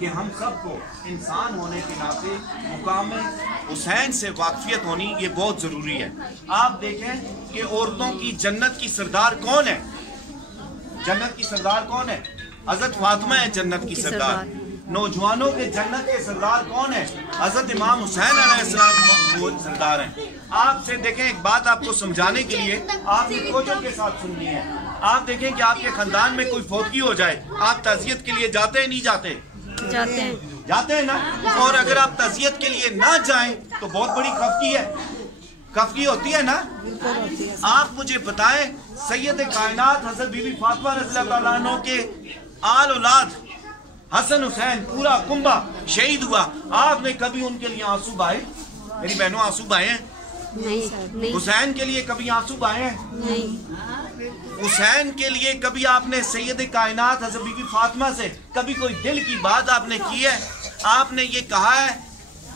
کہ ہم سب کو انسان ہونے کے ناطے مقام حسین سے واقفیت ہونی یہ بہت ضروری ہے۔ آپ دیکھیں کہ عورتوں کی جنت کی سردار کون ہے؟ جنت کی سردار کون ہے؟ حضرت فاطمہ ہے جنت کی سردار۔ نوجوانوں کے جنت کے سردار کون ہے؟ حضرت امام حسین علیہ السلام وہ سردار ہیں۔ آپ سے دیکھیں، ایک بات آپ کو سمجھانے کے لیے آپ نے توجہ کے ساتھ سننی ہے۔ آپ دیکھیں کہ آپ کے خاندان میں کوئی فوتگی ہو جائے، آپ تعزیت کے لیے جاتے ہیں نہیں جاتے؟ جاتے ہیں نا۔ اور اگر آپ تعزیت کے لیے نہ جائیں تو بہت بڑی خفگی ہے، خفگی ہوتی ہے نا۔ آپ مجھے بتائیں، سید کائنات حضرت بی بی فاطمہ رضی اللہ تعالیٰ عنہ کے آل اولاد حسن حسین پورا کنبہ شہید ہوا، آپ نے کبھی ان کے لیے آنسو بہائے؟ میری بہنوں آنسو بہائے ہیں؟ حسین کے لیے کبھی آنسو بہائے ہیں؟ حسین کے لیے کبھی آپ نے سید کائنات حضرت بی بی فاطمہ سے کبھی کوئی دل کی بات آپ نے کی ہے؟ آپ نے یہ کہا ہے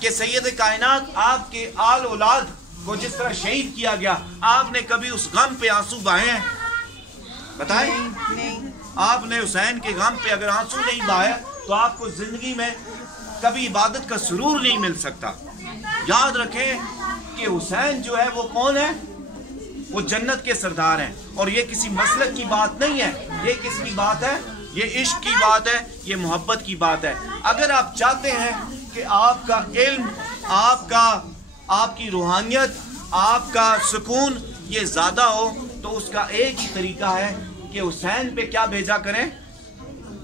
کہ سید کائنات آپ کے آل اولاد کو جس طرح شہید کیا گیا، آپ نے کبھی اس غم پہ آنسو بہائے ہیں؟ بتائیں، آپ نے حسین کے غم پہ اگر آنسو نہیں بہائے تو آپ کو زندگی میں کبھی عبادت کا سرور نہیں مل سکتا۔ یاد رکھیں کہ حسین جو ہے وہ کون ہے؟ وہ جنت کے سردار ہیں، اور یہ کسی مسلک کی بات نہیں ہے، یہ کس کی بات ہے؟ یہ عشق کی بات ہے، یہ محبت کی بات ہے۔ اگر آپ چاہتے ہیں کہ آپ کا علم، آپ کی روحانیت، آپ کا سکون یہ زیادہ ہو تو اس کا ایک ہی طریقہ ہے کہ حسین پہ کیا بھیجا کریں؟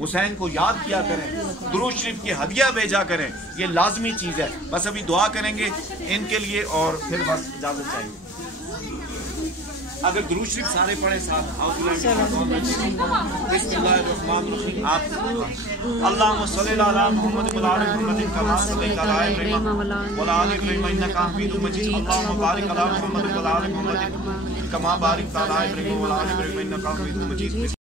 حسین کو یاد کیا کریں، درود شریف کے ہدیہ بھیجا کریں، یہ لازمی چیز ہے۔ بس ابھی دعا کریں گے ان کے لیے اور پھر بس اجازت چاہیے۔ اگر درود شریف سارے پڑھیں ساتھ، بسم اللہ الرحمن الرحیم۔ آپ اللہم صلی علی محمد و علی محمد کما صلیت علی ابراہیم و علی ابراہیم انک حمید مجید۔ اللہم بارک علی محمد و علی محمد کما بارکت علی ابراہیم و علی ابراہیم انک حمید مجید۔